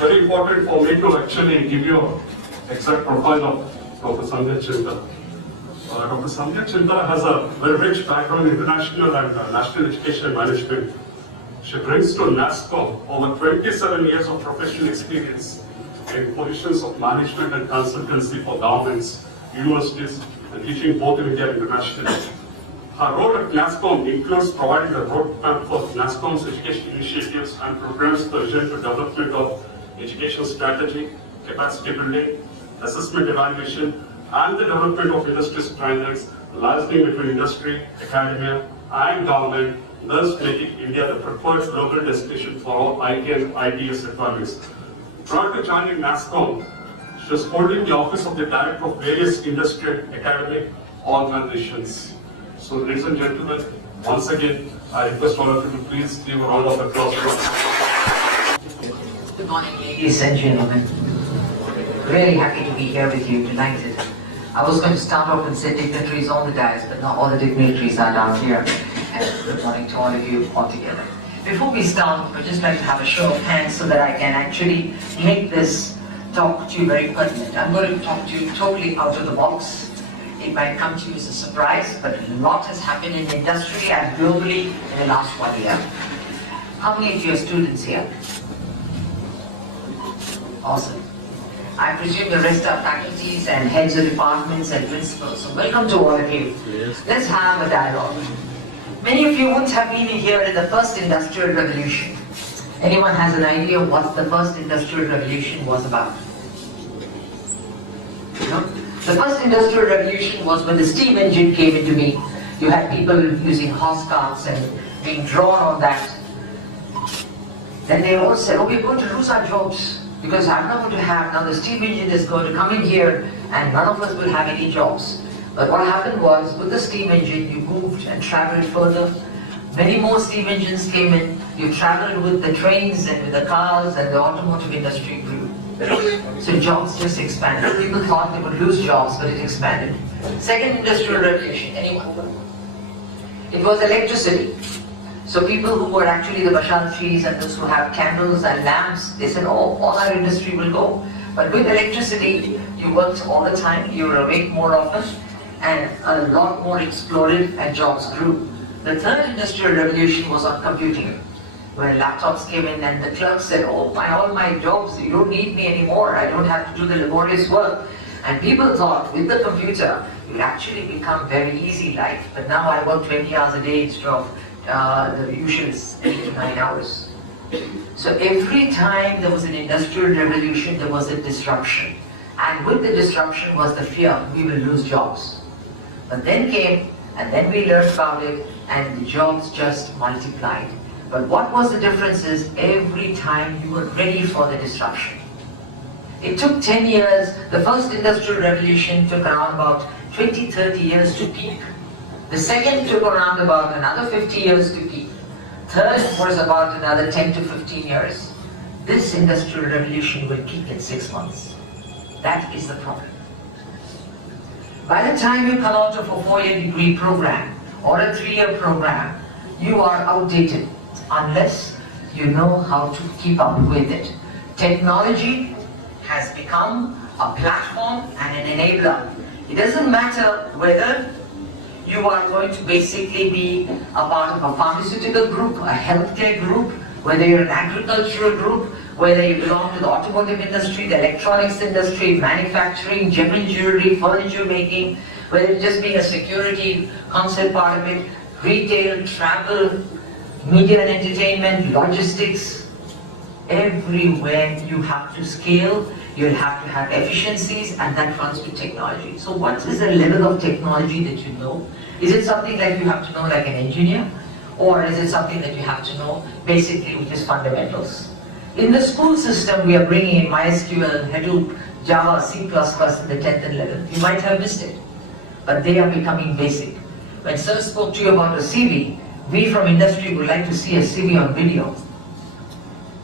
very important for me to actually give you an exact profile of Dr. Sandhya Chintala. Dr. Sandhya Chintala has a very rich background in international and national education management. She brings to NASCOM over 27 years of professional experience in positions of management and consultancy for governments, universities, and teaching both in India and internationally. Her role at NASCOM includes providing the roadmap for NASCOM's education initiatives and programs to urgent to development of education strategy, capacity building, assessment evaluation, and the development of industry standards, liaising between industry, academia, and government, thus making India the preferred global destination for all IT and ITS requirements. Prior to joining NASCOM, she was holding the office of the Director of various industry and academic organizations. So, ladies and gentlemen, once again, I request all of you to please give a round of applause. Good morning, ladies and gentlemen. Really happy to be here with you tonight. I was going to start off and say dignitaries on the dais, but not all the dignitaries are down here. And good morning to all of you all together. Before we start, I'd just like to have a show of hands so that I can actually make this talk to you very pertinent. I'm going to talk to you totally out of the box. It might come to you as a surprise, but a lot has happened in the industry and globally in the last 1 year. How many of you are students here? Awesome. I presume the rest are faculties and heads of departments and principals. So welcome to all of you. Yes. Let's have a dialogue. Many of you wouldn't have been here in the first industrial revolution. Anyone has an idea of what the first industrial revolution was about? No? The first industrial revolution was when the steam engine came into being. You had people using horse carts and being drawn on that. Then they all said, oh, we're going to lose our jobs because I'm not going to have, now the steam engine is going to come in here and none of us will have any jobs. But what happened was, with the steam engine, you moved and traveled further. Many more steam engines came in. You traveled with the trains and with the cars, and the automotive industry grew. So jobs just expanded. People thought they would lose jobs, but it expanded. Second industrial revolution, anyone? It was electricity. So people who were actually the bashalchis and those who have candles and lamps, they said, oh, all our industry will go. But with electricity, you worked all the time, you were awake more often, and a lot more exploded and jobs grew. The third industrial revolution was on computing, where laptops came in and the clerks said, oh, all my jobs, you don't need me anymore, I don't have to do the laborious work. And people thought with the computer, it would actually become very easy life. But now I work 20 hours a day instead of the usual 8 to 9 hours. So every time there was an industrial revolution, there was a disruption. And with the disruption was the fear, we will lose jobs. But then came, and then we learned about it, and the jobs just multiplied. But what was the difference is, every time you were ready for the disruption. It took 10 years, the first industrial revolution took around about 20, 30 years to peak. The second took around about another 50 years to peak. Third was about another 10 to 15 years. This industrial revolution will peak in 6 months. That is the problem. By the time you come out of a 4-year degree program or a 3-year program, you are outdated unless you know how to keep up with it. Technology has become a platform and an enabler. It doesn't matter whether you are going to basically be a part of a pharmaceutical group, a healthcare group, whether you're an agricultural group, whether you belong to the automotive industry, the electronics industry, manufacturing, gem jewelry, furniture making, whether it's just being a security concept part of it, retail, travel, media and entertainment, logistics, everywhere you have to scale, you'll have to have efficiencies, and that runs to technology. So what is the level of technology that you know? Is it something that you have to know like an engineer? Or is it something that you have to know basically which is fundamentals? In the school system, we are bringing in MySQL, Hadoop, Java, C++ in the 10th and 11th. You might have missed it, but they are becoming basic. When Sir spoke to you about a CV, we from industry would like to see a CV on video.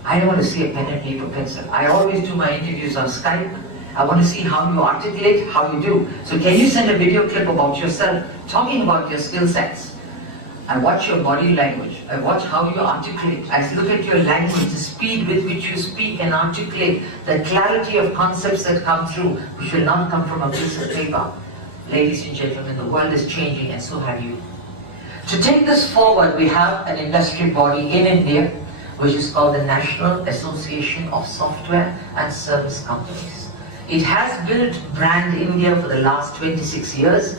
I don't want to see a pen and paper pencil. I always do my interviews on Skype. I want to see how you articulate, how you do. So can you send a video clip about yourself, talking about your skill sets? I watch your body language. I watch how you articulate. I look at your language, the speed with which you speak and articulate, the clarity of concepts that come through, which will not come from a piece of paper. Ladies and gentlemen, the world is changing and so have you. To take this forward, we have an industry body in India, which is called the National Association of Software and Service Companies. It has built brand India for the last 26 years.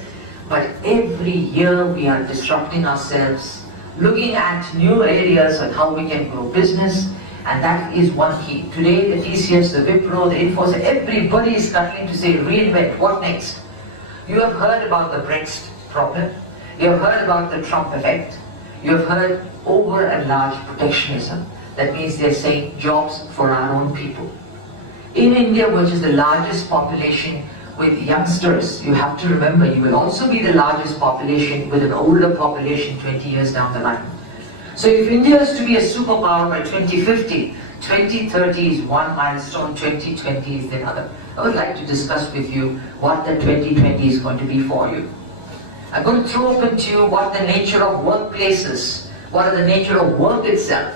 But every year we are disrupting ourselves, looking at new areas on how we can grow business, and that is one key. Today the TCS, the Wipro, the Infosys, everybody is starting to say reinvent, what next? You have heard about the Brexit problem, you have heard about the Trump effect, you have heard over and large protectionism. That means they're saying jobs for our own people. In India, which is the largest population with youngsters, you have to remember, you will also be the largest population with an older population 20 years down the line. So if India is to be a superpower by 2050, 2030 is one milestone, 2020 is the other. I would like to discuss with you what the 2020 is going to be for you. I'm going to throw open to you what the nature of workplaces, what are the nature of work itself,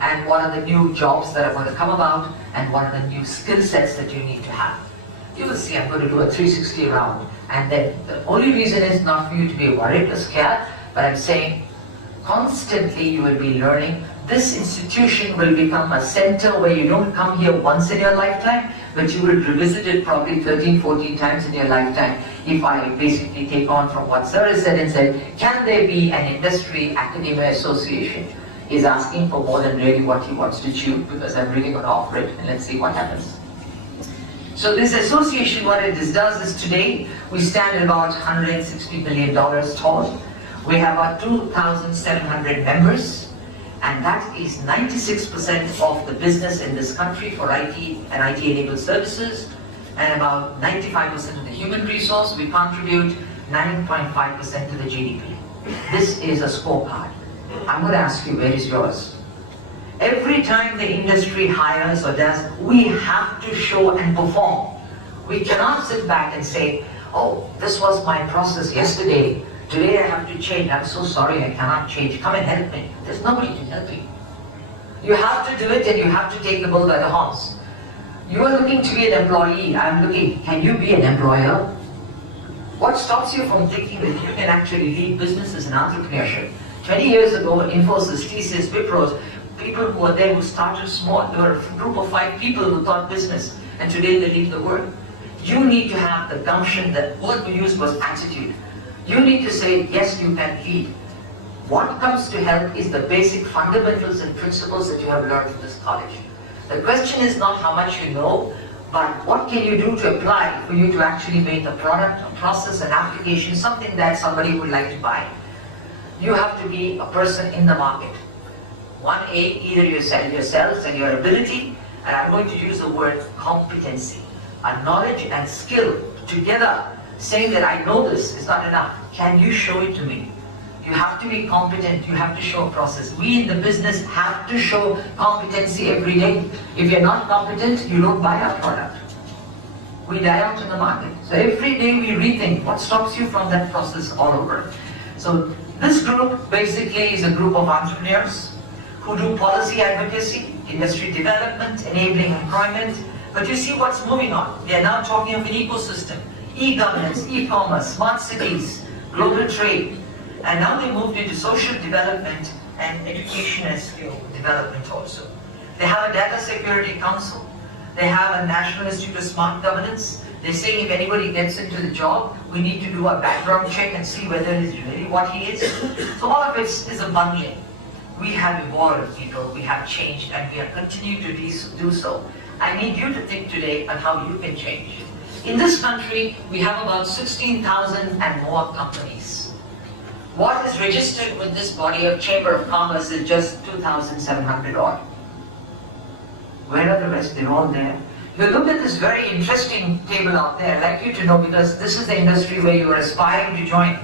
and what are the new jobs that are going to come about, and what are the new skill sets that you need to have. You will see I'm going to do a 360 round, and then the only reason is not for you to be worried or scared, but I'm saying constantly you will be learning. This institution will become a center where you don't come here once in your lifetime, but you will revisit it probably 13, 14 times in your lifetime. If I basically take on from what Sir has said and said, can there be an industry academia association? He's asking for more than really what he wants to chew, because I'm really going to offer it, and let's see what happens. So this association, what it does is today, we stand at about $160 million tall. We have about 2,700 members, and that is 96% of the business in this country for IT and IT-enabled services, and about 95% of the human resource. We contribute 9.5% to the GDP. This is a scorecard. I'm going to ask you, where is yours? Every time the industry hires or does, we have to show and perform. We cannot sit back and say, oh, this was my process yesterday. Today I have to change. I'm so sorry, I cannot change. Come and help me. There's nobody to help you. You have to do it, and you have to take the bull by the horns. You are looking to be an employee. I'm looking, can you be an employer? What stops you from thinking that you can actually lead businesses and entrepreneurship? 20 years ago, Infosys, TCS, Wipro, people who were there who started small, there were a group of 5 people who thought business, and today they lead the world. You need to have the gumption. The word we used was attitude. You need to say, yes, you can lead. What comes to help is the basic fundamentals and principles that you have learned in this college. The question is not how much you know, but what can you do to apply for you to actually make a product, a process, an application, something that somebody would like to buy. You have to be a person in the market. 1A, either you sell yourselves and your ability, and I'm going to use the word competency. A knowledge and skill together, saying that I know this is not enough. Can you show it to me? You have to be competent, you have to show a process. We in the business have to show competency every day. If you're not competent, you don't buy our product. We die out in the market. So every day we rethink what stops you from that process all over. So this group basically is a group of entrepreneurs who do policy advocacy, industry development, enabling employment. But you see what's moving on. They are now talking of an ecosystem, e-governance, e-commerce, smart cities, global trade. And now they moved into social development and education and skill development also. They have a data security council. They have a National Institute of Smart Governance. They're saying if anybody gets into the job, we need to do a background check and see whether he's really what he is. So all of it is a bundling. We have evolved, we have changed, and we are continuing to do so. I need you to think today on how you can change. In this country, we have about 16,000 and more companies. What is registered with this body of Chamber of Commerce is just 2,700 odd. Where are the rest? They're all there. You look at this very interesting table out there. I'd like you to know, because this is the industry where you are aspiring to join.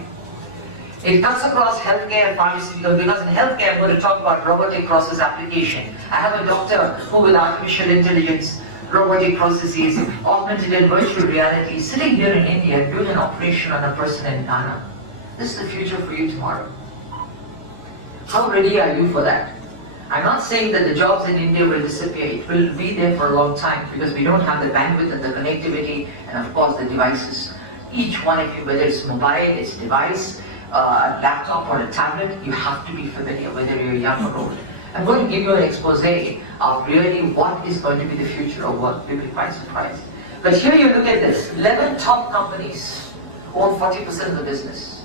It comes across healthcare and pharmaceuticals, because in healthcare I'm going to talk about robotic process application. I have a doctor who with artificial intelligence, robotic processes, augmented and virtual reality, sitting here in India doing an operation on a person in Ghana. This is the future for you tomorrow. How ready are you for that? I'm not saying that the jobs in India will disappear. It will be there for a long time because we don't have the bandwidth and the connectivity and of course the devices. Each one of you, whether it's mobile, it's a device, a laptop or a tablet, you have to be familiar whether you're young or old. I'm going to give you an expose of really what is going to be the future of work. You'll be quite surprised. But here you look at this, 11 top companies own 40% of the business.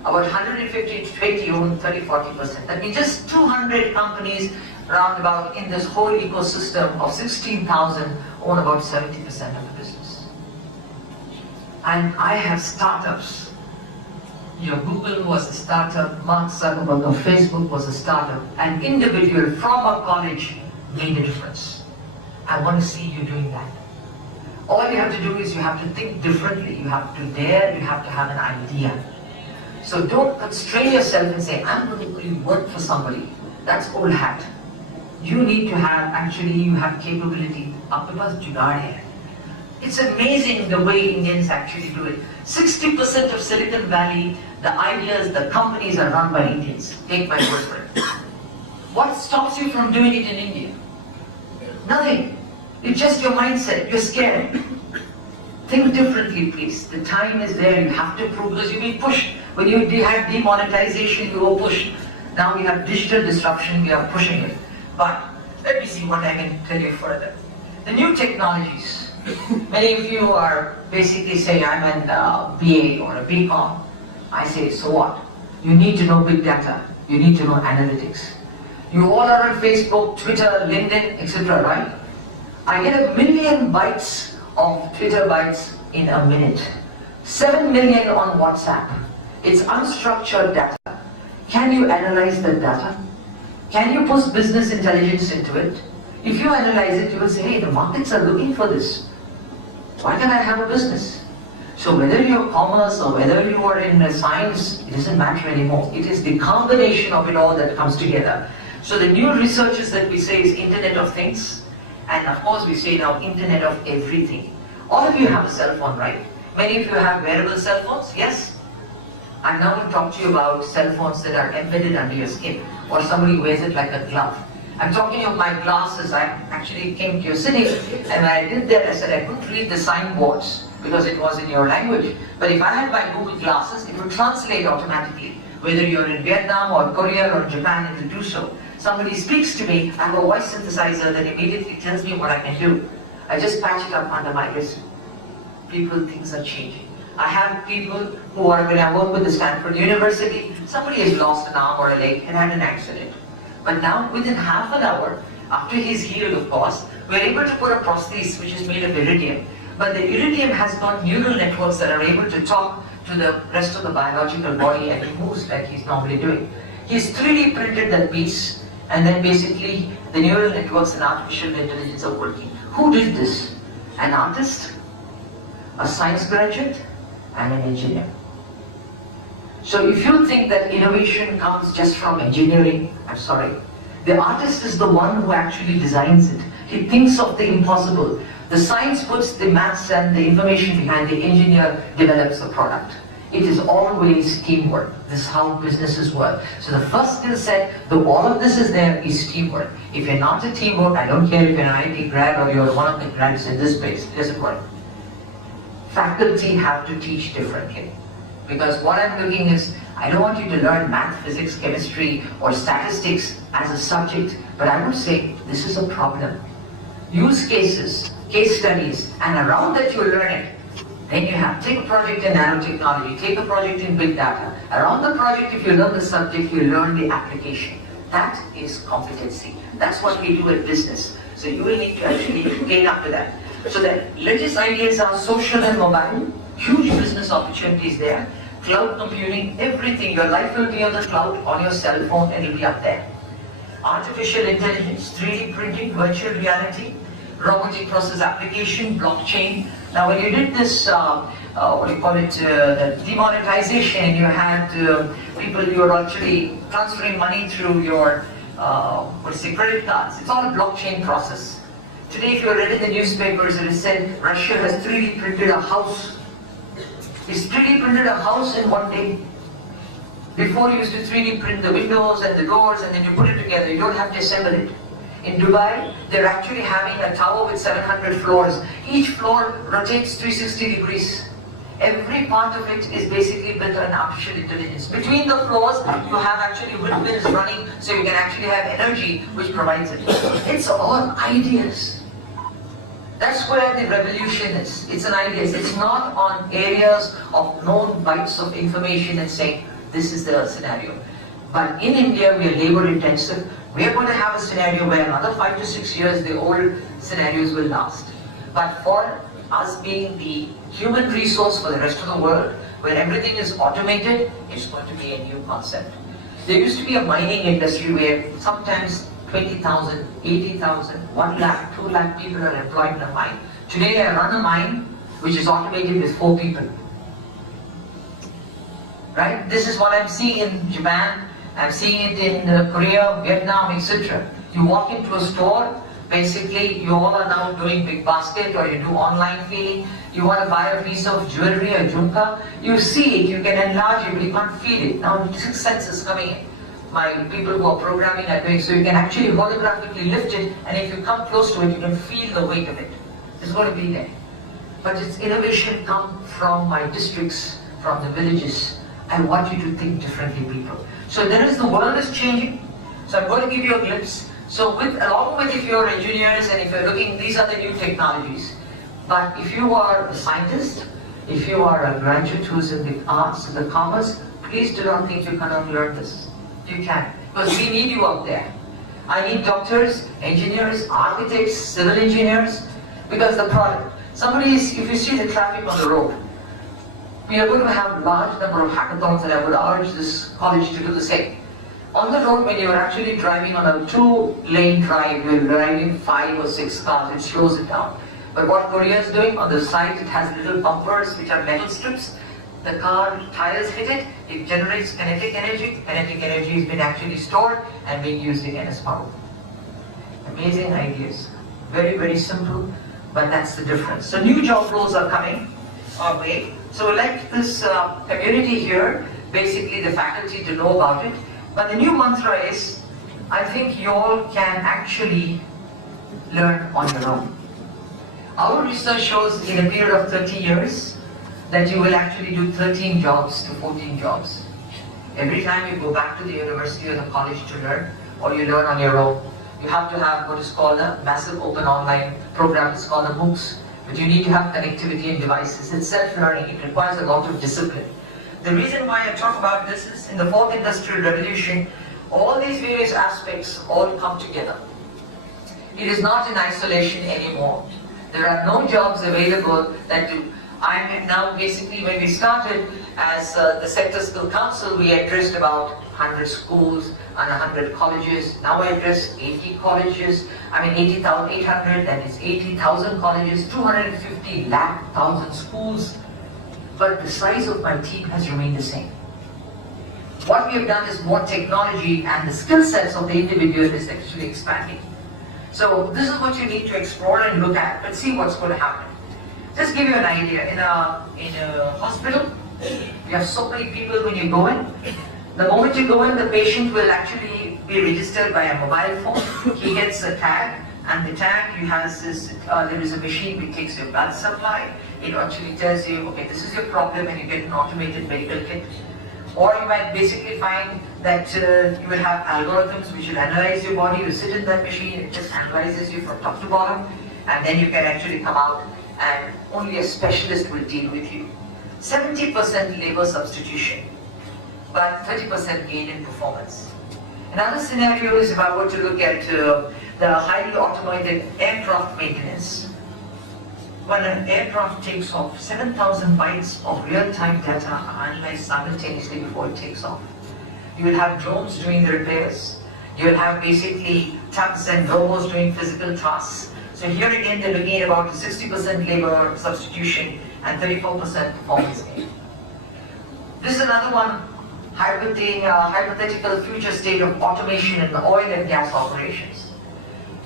About 150 to 20 own 30-40%. That means just 200 companies round about in this whole ecosystem of 16,000 own about 70% of the business. And I have startups. Your Google was a startup, Mark Zuckerberg of Facebook was a startup. An individual from a college made a difference. I want to see you doing that. All you have to do is you have to think differently. You have to dare, you have to have an idea. So don't constrain yourself and say, I'm going to really work for somebody. That's old hat. You need to have, actually you have capability. Aapke paas jugaad hai. It's amazing the way Indians actually do it. 60% of Silicon Valley, the ideas, the companies are run by Indians. Take my word for it. What stops you from doing it in India? Nothing. It's just your mindset. You're scared. Think differently, please. The time is there. You have to prove because you've been pushed. When you had demonetization, you were pushed. Now we have digital disruption. We are pushing it. But let me see what I can tell you further. The new technologies. Many of you are basically saying, I'm an BA or a BCom. I say, so what? You need to know big data. You need to know analytics. You all are on Facebook, Twitter, LinkedIn, etc., right? I get 1 million bytes of Twitter bytes in a minute. 7 million on WhatsApp. It's unstructured data. Can you analyze the data? Can you put business intelligence into it? If you analyze it, you will say, hey, the markets are looking for this. Why can't I have a business? So whether you're commerce or whether you are in science, it doesn't matter anymore. It is the combination of it all that comes together. So the new researches that we say is Internet of Things. And of course we say now Internet of Everything. All of you have a cell phone, right? Many of you have wearable cell phones, yes? I'm now going to talk to you about cell phones that are embedded under your skin, or somebody wears it like a glove. I'm talking of my glasses. I actually came to your city, and when I did that, I said I couldn't read the signboards because it was in your language. But if I had my Google glasses, it would translate automatically. Whether you're in Vietnam or Korea or Japan, it will do so. Somebody speaks to me, I have a voice synthesizer that immediately tells me what I can do. I just patch it up under my wrist. People, things are changing. I have people who are, when I work with the Stanford University, somebody has lost an arm or a leg and had an accident. But now, within half an hour, after he's healed, of course, we're able to put a prosthesis which is made of iridium. But the iridium has got neural networks that are able to talk to the rest of the biological body, and he moves like he's normally doing. He's 3D printed that piece, and then basically the neural networks and artificial intelligence are working. Who did this? An artist, a science graduate, and an engineer. So if you think that innovation comes just from engineering, I'm sorry. The artist is the one who actually designs it. He thinks of the impossible. The science puts the maths and the information behind, the engineer develops the product. It is always teamwork. This is how businesses work. So the first skill set, though all of this is there, is teamwork. If you're not a teamwork, I don't care if you're an IIT grad or you're one of the grads in this space, it doesn't work. Faculty have to teach differently. Because what I'm looking is, I don't want you to learn math, physics, chemistry, or statistics as a subject, but I would say this is a problem. Use cases, case studies, and around that you learn it. Then you have, take a project in nanotechnology, take a project in big data. Around the project, if you learn the subject, you learn the application. That is competency. That's what we do in business. So you will need to actually gain up to that. So the latest ideas are social and mobile, huge business opportunities there, cloud computing, everything. Your life will be on the cloud, on your cell phone, and it will be up there. Artificial intelligence, 3D printing, virtual reality, robotic process application, blockchain. Now when you did this, the demonetization, you had people who are actually transferring money through your, credit cards. It's all a blockchain process. Today, if you read in the newspapers, it is said Russia has 3D printed a house. It's 3D printed a house in one day. Before you used to 3D print the windows and the doors and then you put it together. You don't have to assemble it. In Dubai, they're actually having a tower with 700 floors. Each floor rotates 360 degrees. Every part of it is basically built on artificial intelligence. Between the floors, you have actually windmills running, so you can actually have energy which provides it. It's all ideas. That's where the revolution is. It's an ideas. It's not on areas of known bytes of information and saying, this is the scenario. But in India, we are labor intensive. We are going to have a scenario where another 5 to 6 years, the old scenarios will last. But for us being the human resource for the rest of the world, where everything is automated, it's going to be a new concept. There used to be a mining industry where sometimes 20,000, 80,000, 1 lakh, 2 lakh people are employed in a mine. Today I run a mine which is automated with 4 people. Right? This is what I'm seeing in Japan, I'm seeing it in Korea, Vietnam, etc. You walk into a store, basically you all are now doing big basket or you do online feeling, you want to buy a piece of jewelry or jhumka, you see it, you can enlarge it, but you can't feel it. Now 6 senses coming in. My people who are programming are doing, so you can actually holographically lift it, and if you come close to it, you can feel the weight of it. It's going to be there. But its innovation comes from my districts, from the villages. I want you to think differently, people. So there is, the world is changing. So I'm going to give you a glimpse. So along with if you're engineers and if you're looking, these are the new technologies. But if you are a scientist, if you are a graduate who's in the arts and the commerce, please do not think you cannot learn this. You can, because we need you out there. I need doctors, engineers, architects, civil engineers, because the product. If you see the traffic on the road, we are going to have a large number of hackathons, and I would urge this college to do the same. On the road, when you're actually driving on a 2-lane drive, you're driving 5 or 6 cars, it slows it down. But what Korea is doing, on the side it has little bumpers which are metal strips. The car tires hit it, it generates kinetic energy. Kinetic energy has been actually stored and being used again as power. Amazing ideas. Very, very simple, but that's the difference. So new job roles are coming our way. So we'd like this community here, basically the faculty, to know about it. But the new mantra is, I think you all can actually learn on your own. Our research shows in a period of 30 years that you will actually do 13 jobs to 14 jobs. Every time you go back to the university or the college to learn, or you learn on your own, you have to have what is called a massive open online program. It's called the MOOCs. But you need to have connectivity and devices. It's self-learning. It requires a lot of discipline. The reason why I talk about this is in the 4th Industrial Revolution, all these various aspects all come together. It is not in isolation anymore. There are no jobs available that do. I'm now basically, when we started as the Sector Skill Council, we addressed about 100 schools and 100 colleges. Now I address 80 colleges, 800, that is 80,000 colleges, 250 lakh thousand schools. But the size of my team has remained the same. What we have done is more technology, and the skill sets of the individual is actually expanding. So this is what you need to explore and look at, but see what's going to happen. Just give you an idea, in a hospital, you have so many people when you go in. The moment you go in, the patient will actually be registered by a mobile phone. He gets a tag, and the tag there is a machine which takes your blood supply. It actually tells you, okay, this is your problem, and you get an automated medical kit. Or you might basically find that you will have algorithms which will analyze your body. You sit in that machine, it just analyzes you from top to bottom, and then you can actually come out, and only a specialist will deal with you. 70% labor substitution, but 30% gain in performance. Another scenario is if I were to look at the highly automated aircraft maintenance. When an aircraft takes off, 7,000 bytes of real-time data are analyzed simultaneously before it takes off. You will have drones doing the repairs. You will have basically tugs and robots doing physical tasks. So here again, they're looking at about 60% labor substitution and 34% performance gain. This is another one, hypothetical future state of automation in the oil and gas operations.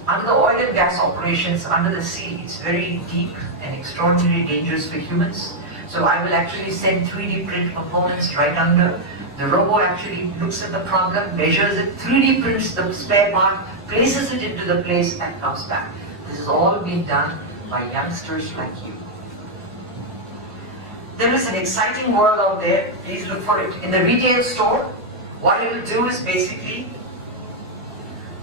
Under the oil and gas operations, under the sea, it's very deep and extraordinarily dangerous for humans. So So I will actually send 3D print components right under. The robot actually looks at the problem, measures it, 3D prints the spare part, places it into the place and comes back. This is all being done by youngsters like you. There is an exciting world out there. Please look for it. In the retail store, what it will do is basically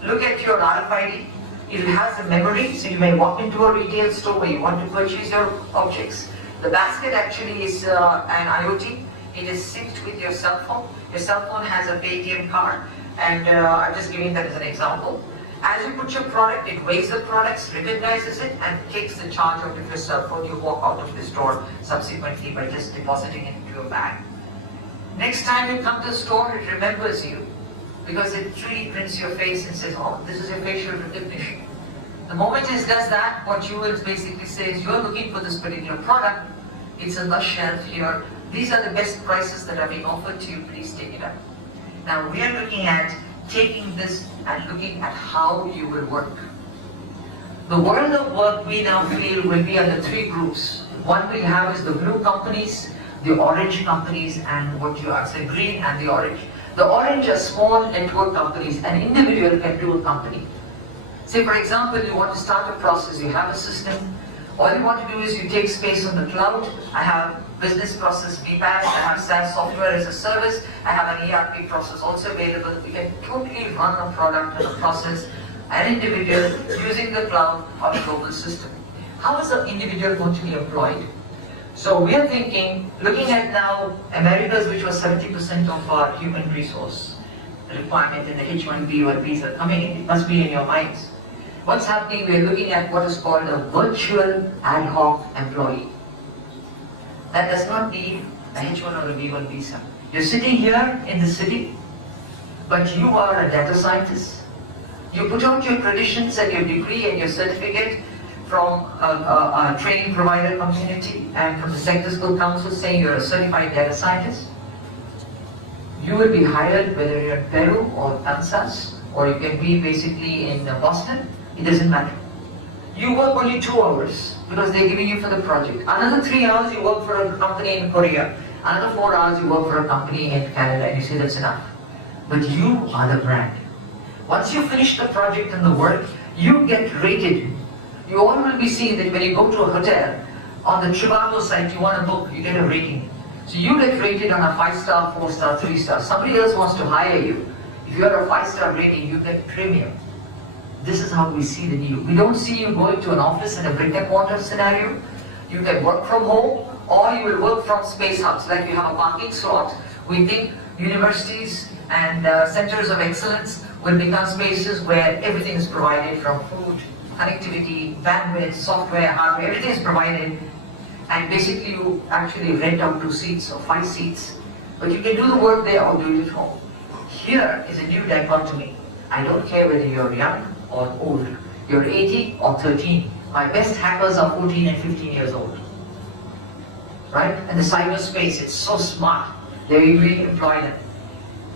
look at your RFID. It has a memory, so you may walk into a retail store where you want to purchase your objects. The basket actually is an IoT. It is synced with your cell phone. Your cell phone has a Paytm card, and I'm just giving that as an example. As you put your product, it weighs the products, recognizes it, and takes the charge out of your cell phone. You walk out of the store subsequently by just depositing it into your bag. Next time you come to the store, it remembers you because it 3D prints your face and says, oh, this is your facial recognition. The moment it does that, what you will basically say is, you're looking for this particular product, it's on the shelf here, these are the best prices that are being offered to you, please take it up. Now we are looking at taking this and looking at how you will work. The world of work we now feel will be under three groups. One we have is the blue companies, the orange companies, and what you are saying, green and the orange. The orange are small network companies. An individual can do a company. Say for example, you want to start a process, you have a system. All you want to do is you take space on the cloud. I have business process BPaaS, I have SaaS software as a service, I have an ERP process also available. You can totally run a product and a process, an individual using the cloud or a global system. How is the individual going to be employed? So we are thinking, looking at now Americas, which was 70% of our human resource requirement in the H1B or visa coming in, it must be in your minds. What's happening, we are looking at what is called a virtual ad hoc employee. That does not need a H1 or a B1 visa. You're sitting here in the city, but you are a data scientist. You put out your credentials and your degree and your certificate from a training provider community and from the Sector School Council saying you're a certified data scientist. You will be hired whether you're in Peru or Kansas, or you can be basically in Boston, it doesn't matter. You work only 2 hours because they're giving you for the project. Another 3 hours you work for a company in Korea. Another 4 hours you work for a company in Canada, and you say that's enough. But you are the brand. Once you finish the project and the work, you get rated. You all will be seeing that when you go to a hotel, on the Trivago site you want to book, you get a rating. So you get rated on a 5-star, 4-star, 3-star. Somebody else wants to hire you. If you are a 5-star rating, you get premium. This is how we see the new. We don't see you going to an office in a brick and mortar scenario. You can work from home, or you will work from space hubs. Like you have a parking slot. We think universities and centers of excellence will become spaces where everything is provided, from food, connectivity, bandwidth, software, hardware, everything is provided. And basically you actually rent out 2 seats or 5 seats. But you can do the work there or do it at home. Here is a new dichotomy. I don't care whether you're young or old. You're 80 or 13. My best hackers are 14 and 15 years old. Right? And the cyberspace, it's so smart. They really employ them.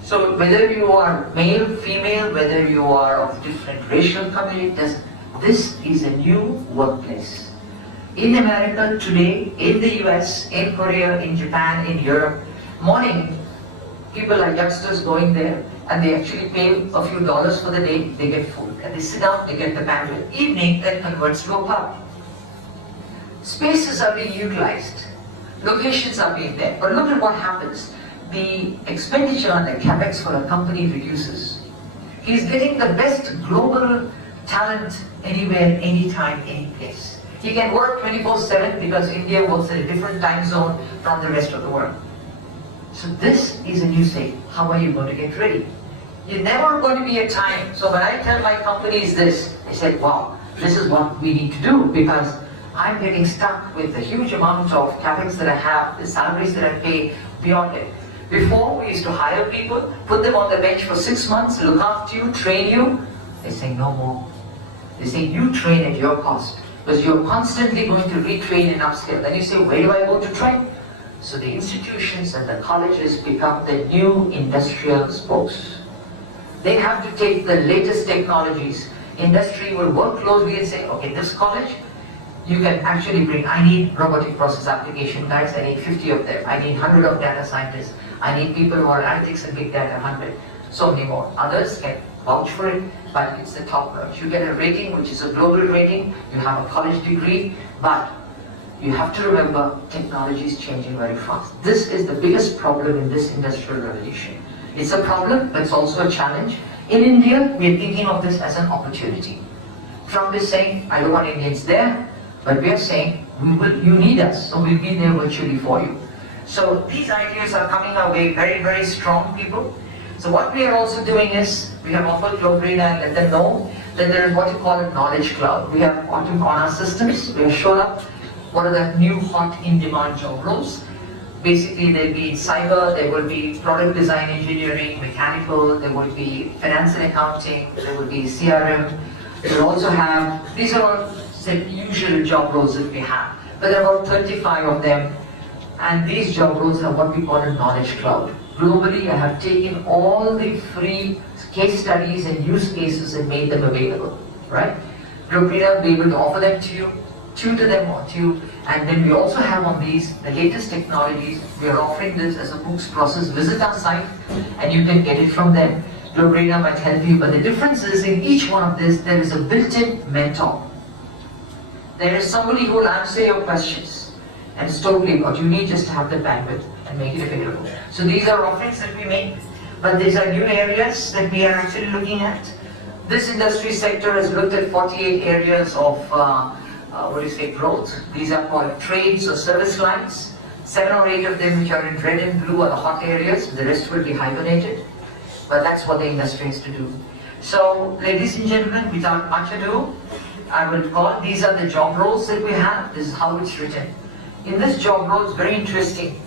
So whether you are male, female, whether you are of different racial communities, this is a new workplace. In America today, in the US, in Korea, in Japan, in Europe, morning, people are youngsters going there, and they actually pay a few dollars for the day, they get food. And they sit down, they get the bandwidth. Evening, then converts to a pub. Spaces are being utilized. Locations are being there. But look at what happens. The expenditure on the capex for a company reduces. He's getting the best global talent anywhere, anytime, any place. He can work 24/7 because India works in a different time zone from the rest of the world. So this is a new state. How are you going to get ready? You're never going to be a time. So when I tell my companies this, they say, wow, this is what we need to do, because I'm getting stuck with the huge amount of capex that I have, the salaries that I pay beyond it. Before, we used to hire people, put them on the bench for 6 months, look after you, train you. They say no more. They say you train at your cost, because you're constantly going to retrain and upskill. Then you say, where do I go to train? So the institutions and the colleges become the new industrial spokes. They have to take the latest technologies. Industry will work closely and say, okay, this college, You can actually bring, I need robotic process application guys, I need 50 of them. I need 100 of data scientists. I need people who are analytics and big data, 100. So many more. Others can vouch for it, but it's the top notch. You get a rating, which is a global rating. You have a college degree, but you have to remember technology is changing very fast. This is the biggest problem in this industrial revolution. It's a problem, but it's also a challenge. In India, we are thinking of this as an opportunity. Trump is saying, I don't want Indians there, but we are saying, you need us, so we'll be there virtually for you. So these ideas are coming our way very, very strong, people. So what we are also doing is, we have offered Globrina and let them know that there is what you call a knowledge cloud. We have on our systems, we have shown up what are the new hot in-demand job roles. Basically, there'll be cyber, there will be product design engineering, mechanical, there will be finance and accounting, there will be CRM. We'll also have, these are all usual job roles that we have, but there are about 35 of them, and these job roles are what we call a knowledge cloud. Globally, I have taken all the free case studies and use cases and made them available, right? Globrina will be able to offer them to you, tutor them to you, and then we also have on these the latest technologies. We are offering this as a books process. Visit our site and you can get it from them. Globrina might help you, but the difference is in each one of this there is a built-in mentor. There is somebody who will answer your questions, and it's totally what you need, just to have the bandwidth and make it available. So these are offerings that we make, but these are new areas that we are actually looking at. This industry sector has looked at 48 areas of growth. These are called trades or service lines. 7 or 8 of them which are in red and blue are the hot areas. The rest will be hibernated. But that's what the industry has to do. So, ladies and gentlemen, without much ado, I will call, these are the job roles that we have. This is how it's written. In this job role, it's very interesting.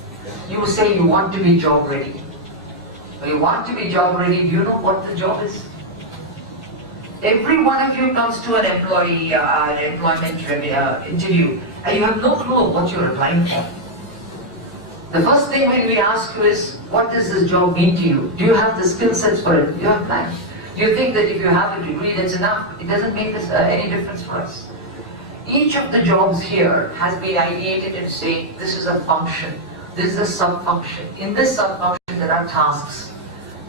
You say you want to be job ready. When you want to be job ready, do you know what the job is? Every one of you comes to an employment interview, and you have no clue of what you're applying for. The first thing when we ask you is, what does this job mean to you? Do you have the skill sets for it? Do you have plans? Do you think that if you have a degree, that's enough? It doesn't make any difference for us. Each of the jobs here has been ideated and saying, this is a function, this is a sub-function. In this sub-function, there are tasks.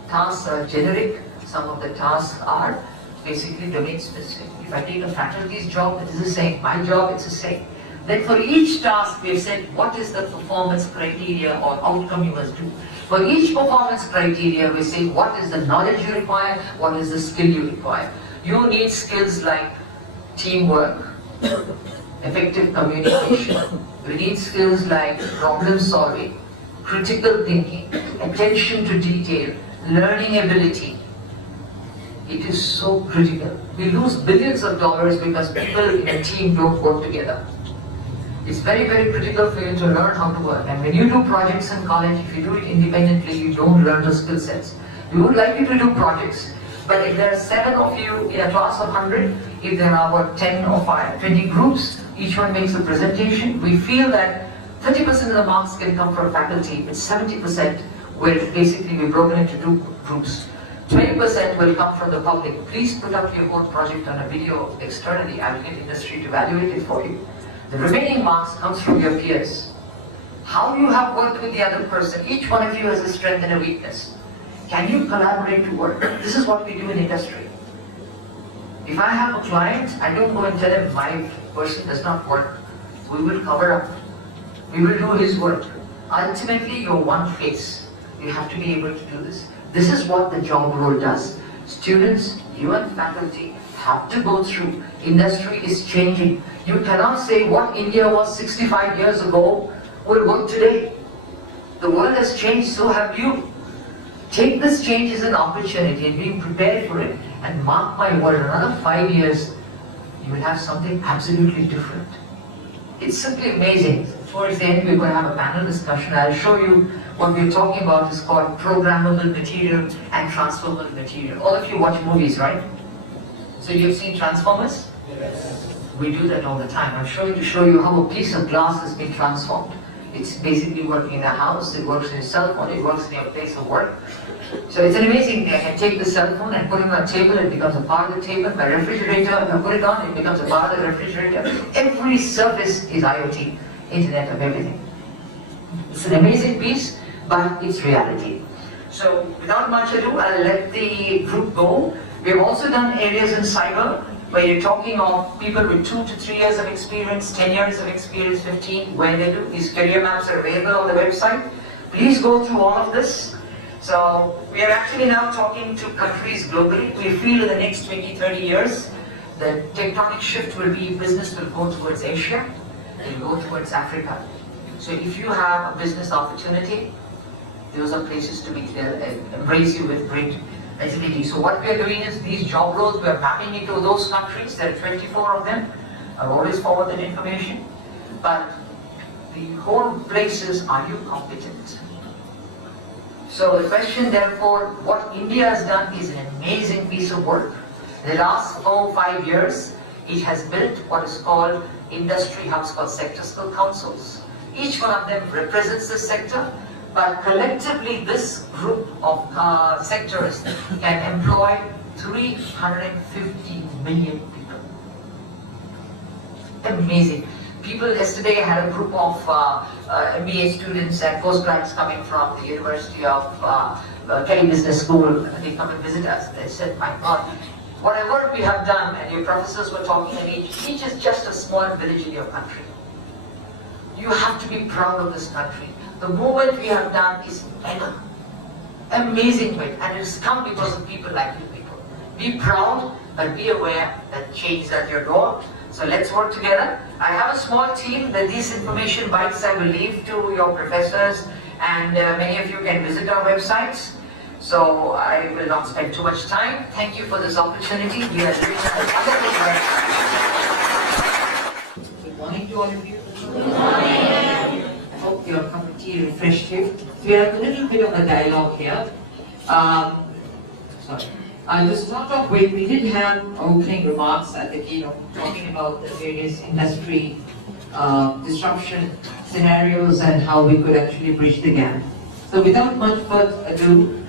Tasks are generic. Some of the tasks are basically domain specific. If I take a faculty's job, it is the same. My job, it's the same. Then for each task, we have said, what is the performance criteria or outcome you must do? For each performance criteria, we say, what is the knowledge you require, what is the skill you require. You need skills like teamwork, effective communication. You need skills like problem solving, critical thinking, attention to detail, learning ability. It is so critical. We lose billions of dollars because people in a team don't work together. It's very, very critical for you to learn how to work. And when you do projects in college, if you do it independently, you don't learn the skill sets. We would like you to do projects, but if there are 7 of you in a class of 100, if there are about 10 or 20 groups, each one makes a presentation, we feel that 30% of the marks can come from faculty, but 70% will basically be broken into 2 groups. 20% will come from the public. Please put up your own project on a video externally. I will get industry to evaluate it for you. The remaining marks comes from your peers. How you have worked with the other person. Each one of you has a strength and a weakness. Can you collaborate to work? This is what we do in industry. If I have a client, I don't go and tell him my person does not work. We will cover up. We will do his work. Ultimately, you're one face. You have to be able to do this. This is what the job role does. Students, you and faculty have to go through. Industry is changing. You cannot say what India was 65 years ago will work today. The world has changed, so have you. Take this change as an opportunity and be prepared for it. And mark my word, another 5 years, you will have something absolutely different. It's simply amazing. Towards the end, we're going to have a panel discussion. I'll show you what we're talking about is called programmable material and transferable material. All of you watch movies, right? So you've seen Transformers? Yes. We do that all the time. I'm showing to show you how a piece of glass has been transformed It's basically working in a house, it works in your cell phone, it works in your place of work. So it's an amazing thing. I can take the cell phone and put it on a table, it becomes a part of the table. My refrigerator, if I put it on, it becomes a part of the refrigerator. Every surface is IoT, Internet of Everything. It's an amazing piece, but it's reality. So without much ado, I'll let the group go. We have also done areas in cyber, where you're talking of people with 2 to 3 years of experience, 10 years of experience, 15, where they do. These career maps are available on the website. Please go through all of this. So we are actually now talking to countries globally. We feel in the next 20, 30 years, the tectonic shift will be business will go towards Asia, and go towards Africa. So if you have a business opportunity, those are places to be there and embrace you with great agility. So what we are doing is these job roles, we are mapping into those countries. There are 24 of them. I'll always forward that information. But the whole place is, are you competent? So the question therefore, what India has done is an amazing piece of work. In the last 4 or 5 years, it has built what is called industry hubs, called sector skill councils. Each one of them represents the sector, but collectively this group of sectors can employ 350 million people. Amazing. People yesterday had a group of MBA students and postgrads coming from the University of Delhi Business School. They come and visit us. They said, my God, whatever we have done, and your professors were talking, and each is just a small village in your country. You have to be proud of this country. The movement we have done is mega, amazing way, and it's come because of people like you people. Be proud, but be aware that change is at your door. So let's work together. I have a small team that these information bites I will leave to your professors, and many of you can visit our websites. So I will not spend too much time. Thank you for this opportunity. You are doing a wonderful work. Good morning to all of you. Good morning. I hope your cup of tea refreshed you. We have a little bit of a dialogue here. To start off with, we did have opening remarks at the keynote talking about the various industry disruption scenarios and how we could actually bridge the gap. So without much further ado,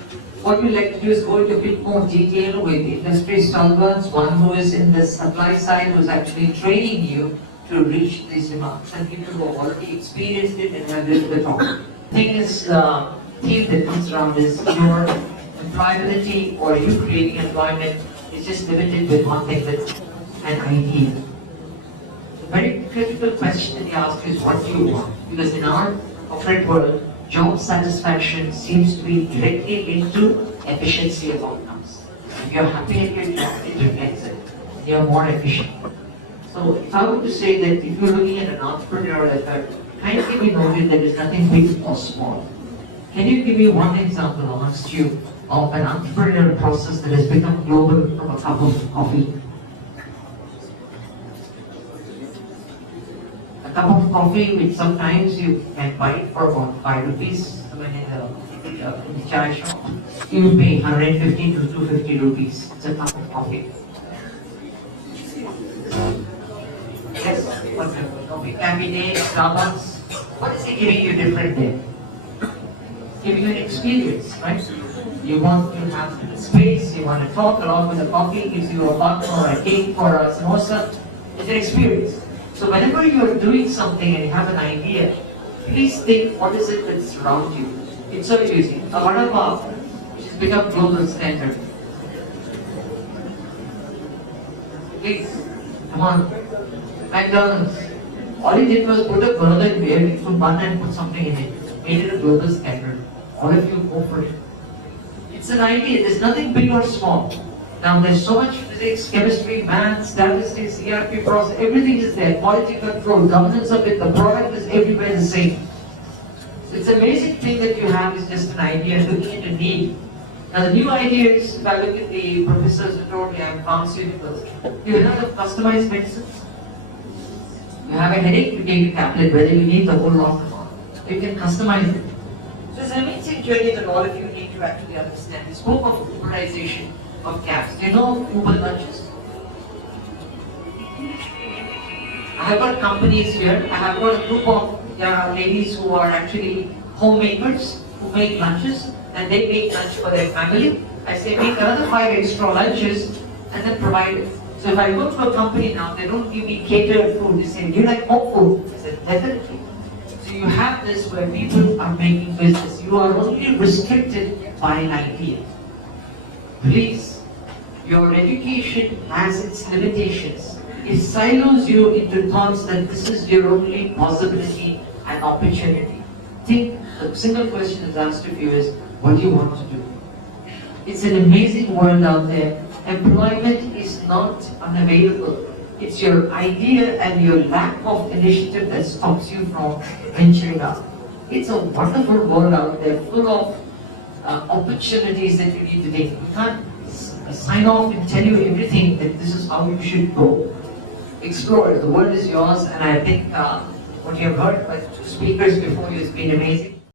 what we'd like to do is go into a bit more detail with industry stalwarts, one who is in the supply side, who is actually training you to reach these remarks, and people who have already experienced it and have lived the talk. The thing is, theme that comes around is your employability or you creating employment is just limited with one thing, with an idea. The very critical question that you ask is, what do you want? Because in our corporate world, job satisfaction seems to be directly linked to efficiency of outcomes. If you're happy at your job, it reflects it. You're more efficient. So if I were to say that if you're looking at an entrepreneurial effort, kindly be noted that there's nothing big or small. Can you give me one example amongst you of an entrepreneurial process that has become global from a cup of coffee? A cup of coffee which sometimes you can buy it for about 5 rupees. I mean, in the chai shop, you pay 150 to 250 rupees. It's a cup of coffee. Yes, coffee can be named Starbucks. What is it giving you different there? Giving you an experience, right? You want to have space, you want to talk along with the coffee, gives you a bun or a cake or a samosa. It's an experience. So whenever you're doing something and you have an idea, please think, what is it that's around you? It's so easy. A vada pav, which has become global standard. Please, come on. McDonald's. All he did was put a burger in there, he put bun and put something in it. Made it a global standard. All of you go for it. It's an idea, there's nothing big or small. Now there's so much physics, chemistry, math, statistics, ERP process, everything is there. Quality control, governance of it, the product is everywhere the same. So it's an amazing thing that you have is just an idea, looking at a need. Now the new idea is, if I look at the professors who told me I'm pharmaceuticals, you have the customized medicines. You have a headache, you take a tablet, whether you need the whole lot or not. You can customize it. So it's an amazing journey that all of you need to actually understand. We spoke of Uberization of cabs. Do you know Uber lunches? I have got companies here. I have got a group of there are ladies who are actually homemakers, who make lunches, and they make lunch for their family. I say make another 5 extra lunches and then provide it. So if I go to a company now, they don't give me catered food. They say, do you like home food? I said, definitely. So you have this where people are making business. You are only restricted by an idea. Please, your education has its limitations. It silos you into thoughts that this is your only possibility and opportunity. Think, the single question is asked of you is, what do you want to do? It's an amazing world out there. Employment is not unavailable. It's your idea and your lack of initiative that stops you from venturing out. It's a wonderful world out there full of opportunities that you need to take. We can't sign off and tell you everything that this is how you should go. Explore it. The world is yours, and I think what you have heard by the 2 speakers before you has been amazing.